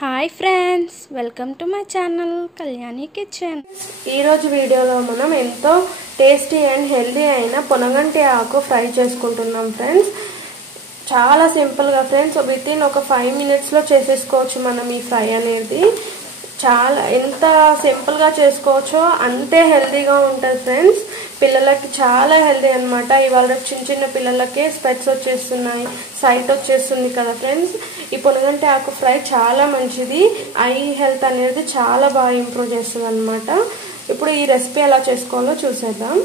Hi friends, welcome to my channel Kalyani kitchen. ఈరోజు వీడియోలో మనం ఎంతో టేస్టీ అండ్ హెల్దీ అయిన పొనగంటి ఆకు ఫ్రై చేసుకుంటున్నాం ఫ్రెండ్స్. చాలా సింపుల్గా ఫ్రెండ్స్, విత్ ఇన్ ఒక 5 minutesలో చేసేసుకోవచ్చు మనం ఈ ఫ్రై అనేది. చాలా ఎంత సింపుల్గా చేసుకోవచ్చో అంతే హెల్దీగా ఉంటుంది ఫ్రెండ్స్. పిల్లలకి చాలా హెల్దీ అనమాట. ఇవాళ చిన్న చిన్న పిల్లలకి స్పెట్స్ వచ్చేస్తున్నాయి, సైట్ వచ్చేస్తుంది కదా ఫ్రెండ్స్. ఈ పొనగంటి ఆకు ఫ్రై చాలా మంచిది, ఐ హెల్త్ అనేది చాలా బాగా ఇంప్రూవ్ చేస్తుంది అనమాట. ఇప్పుడు ఈ రెసిపీ ఎలా చేసుకోవాలో చూసేద్దాం.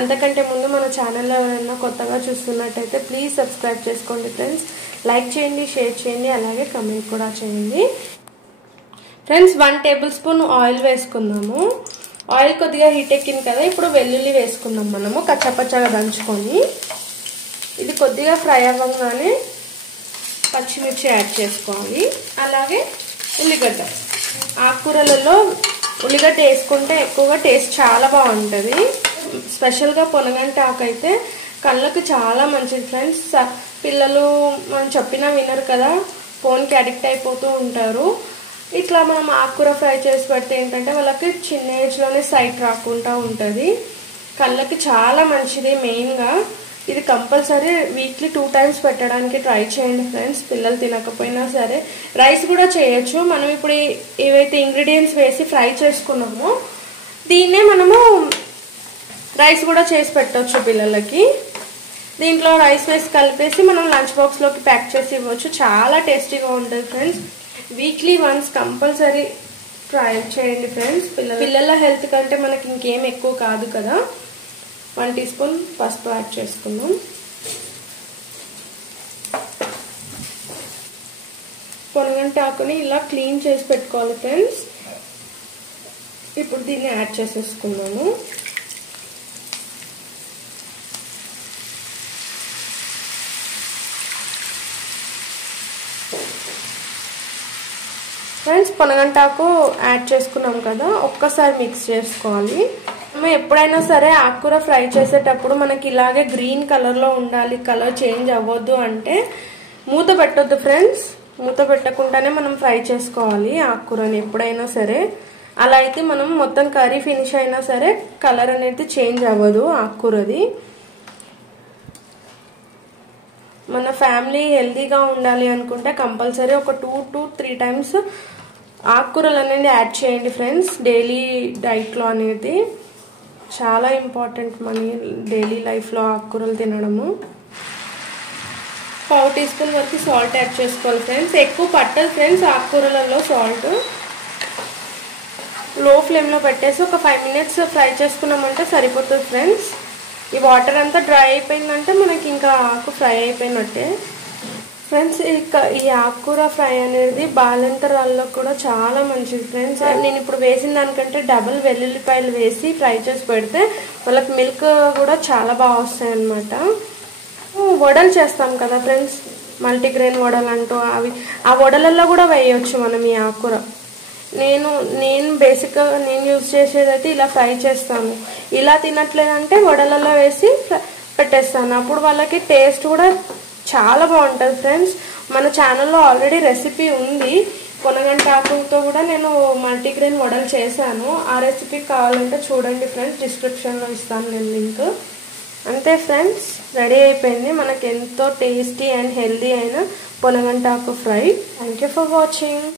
అంతకంటే ముందు మన ఛానల్లో ఎవరైనా కొత్తగా చూస్తున్నట్టయితే ప్లీజ్ సబ్స్క్రైబ్ చేసుకోండి ఫ్రెండ్స్. లైక్ చేయండి, షేర్ చేయండి, అలాగే కమెంట్ కూడా చేయండి ఫ్రెండ్స్. 1 tablespoon ఆయిల్ వేసుకుందాము. ఆయిల్ కొద్దిగా హీట్ ఎక్కింది కదా, ఇప్పుడు వెల్లుల్లి వేసుకుందాం మనము కచ్చపచ్చగా దంచుకొని. ఇది కొద్దిగా ఫ్రై అవ్వగానే పచ్చిమిర్చి యాడ్ చేసుకోవాలి, అలాగే ఉల్లిగడ్డ. ఆకుకూరలలో ఉల్లిగడ్డ వేసుకుంటే ఎక్కువగా టేస్ట్ చాలా బాగుంటుంది. స్పెషల్గా పొనగంటి ఆకు అయితే కళ్ళకు చాలా మంచిది ఫ్రెండ్స్. పిల్లలు మనం చెప్పినా వినరు కదా, ఫోన్కి అడిక్ట్ అయిపోతూ ఉంటారు. ఇట్లా మనం ఆకుకూర ఫ్రై చేసి పెడితే ఏంటంటే వాళ్ళకి చిన్న ఏజ్లోనే సైట్ రాకుండా ఉంటుంది. కళ్ళకి చాలా మంచిది. మెయిన్గా ఇది కంపల్సరీ వీక్లీ 2 times పెట్టడానికి ట్రై చేయండి ఫ్రెండ్స్. పిల్లలు తినకపోయినా సరే రైస్ కూడా చేయొచ్చు. మనం ఇప్పుడు ఏవైతే ఇంగ్రీడియంట్స్ వేసి ఫ్రై చేసుకున్నామో దీన్నే మనము రైస్ కూడా చేసి పెట్టవచ్చు పిల్లలకి. దీంట్లో రైస్ వేసి కలిపేసి మనం లంచ్ బాక్స్లోకి ప్యాక్ చేసి ఇవ్వచ్చు. చాలా టేస్టీగా ఉంటుంది friends. Weekly once compulsory try చేయండి ఫ్రెండ్స్. పిల్లల హెల్త్ కంటే మనకి ఇంకేం ఎక్కువ కాదు కదా. 1 teaspoon పసుపు యాడ్ చేసుకుందాం. పొనగంటి ఆకుని ఇలా క్లీన్ చేసి పెట్టుకోవాలి ఫ్రెండ్స్. ఇప్పుడు దీన్ని యాడ్ చేసేసుకున్నాము. ఫ్రెండ్స్, పొనగంటాకు యాడ్ చేసుకున్నాం కదా, ఒక్కసారి మిక్స్ చేసుకోవాలి. మనం ఎప్పుడైనా సరే ఆకుకూర ఫ్రై చేసేటప్పుడు మనకి ఇలాగే గ్రీన్ కలర్లో ఉండాలి, కలర్ చేంజ్ అవ్వద్దు అంటే మూత పెట్టొద్దు ఫ్రెండ్స్. మూత పెట్టకుండానే మనం ఫ్రై చేసుకోవాలి ఆకుకూరని ఎప్పుడైనా సరే. అలా అయితే మనం మొత్తం కర్రీ ఫినిష్ అయినా సరే కలర్ అనేది చేంజ్ అవ్వదు ఆకుకూరది. మన ఫ్యామిలీ హెల్తీగా ఉండాలి అనుకుంటే కంపల్సరీ ఒక 2 to 3 times ఆకుకూరలు అనేది యాడ్ చేయండి ఫ్రెండ్స్. డైలీ డైట్లో అనేది చాలా ఇంపార్టెంట్ మన డైలీ లైఫ్లో ఆకుకూరలు తినడము. 1/4 teaspoon వరకు సాల్ట్ యాడ్ చేసుకోవాలి ఫ్రెండ్స్. ఎక్కువ పట్టదు ఫ్రెండ్స్ ఆకుకూరలలో సాల్ట్. లో ఫ్లేమ్లో పెట్టేసి ఒక 5 minutes ఫ్రై చేసుకున్నామంటే సరిపోతుంది ఫ్రెండ్స్. ఈ వాటర్ అంతా డ్రై అయిపోయిందంటే మనకి ఇంకా ఆకు ఫ్రై అయిపోయినట్టే ఫ్రెండ్స్. ఈ ఆకుకూర ఫ్రై అనేది బాలంతరాల్లో కూడా చాలా మంచిది ఫ్రెండ్స్. నేను ఇప్పుడు వేసిన దానికంటే డబుల్ వెల్లుల్లిపాయలు వేసి ఫ్రై చేసి పెడితే వాళ్ళకి మిల్క్ కూడా చాలా బాగా వస్తాయి అన్నమాట. వడలు చేస్తాం కదా ఫ్రెండ్స్, మల్టీగ్రెయిన్ వడలు అంటూ, ఆ వడలలో కూడా వేయవచ్చు మనం ఈ ఆకుకూర. నేను బేసిక్గా నేను యూజ్ చేసేదైతే ఇలా ఫ్రై చేస్తాను. ఇలా తినట్లేదంటే వడలలో వేసి పెట్టేస్తాను. అప్పుడు వాళ్ళకి టేస్ట్ కూడా చాలా బాగుంటుంది ఫ్రెండ్స్. మన ఛానల్లో ఆల్రెడీ రెసిపీ ఉంది. పొనగంటి ఆకుతో కూడా నేను మల్టీగ్రెయిన్ వడలు చేశాను. ఆ రెసిపీ కావాలంటే చూడండి ఫ్రెండ్స్, డిస్క్రిప్షన్లో ఇస్తాను నేను లింక్. అంతే ఫ్రెండ్స్, రెడీ అయిపోయింది మనకి ఎంతో టేస్టీ అండ్ హెల్దీ అయిన పొనగంటి ఆకు fry. Thank you for watching.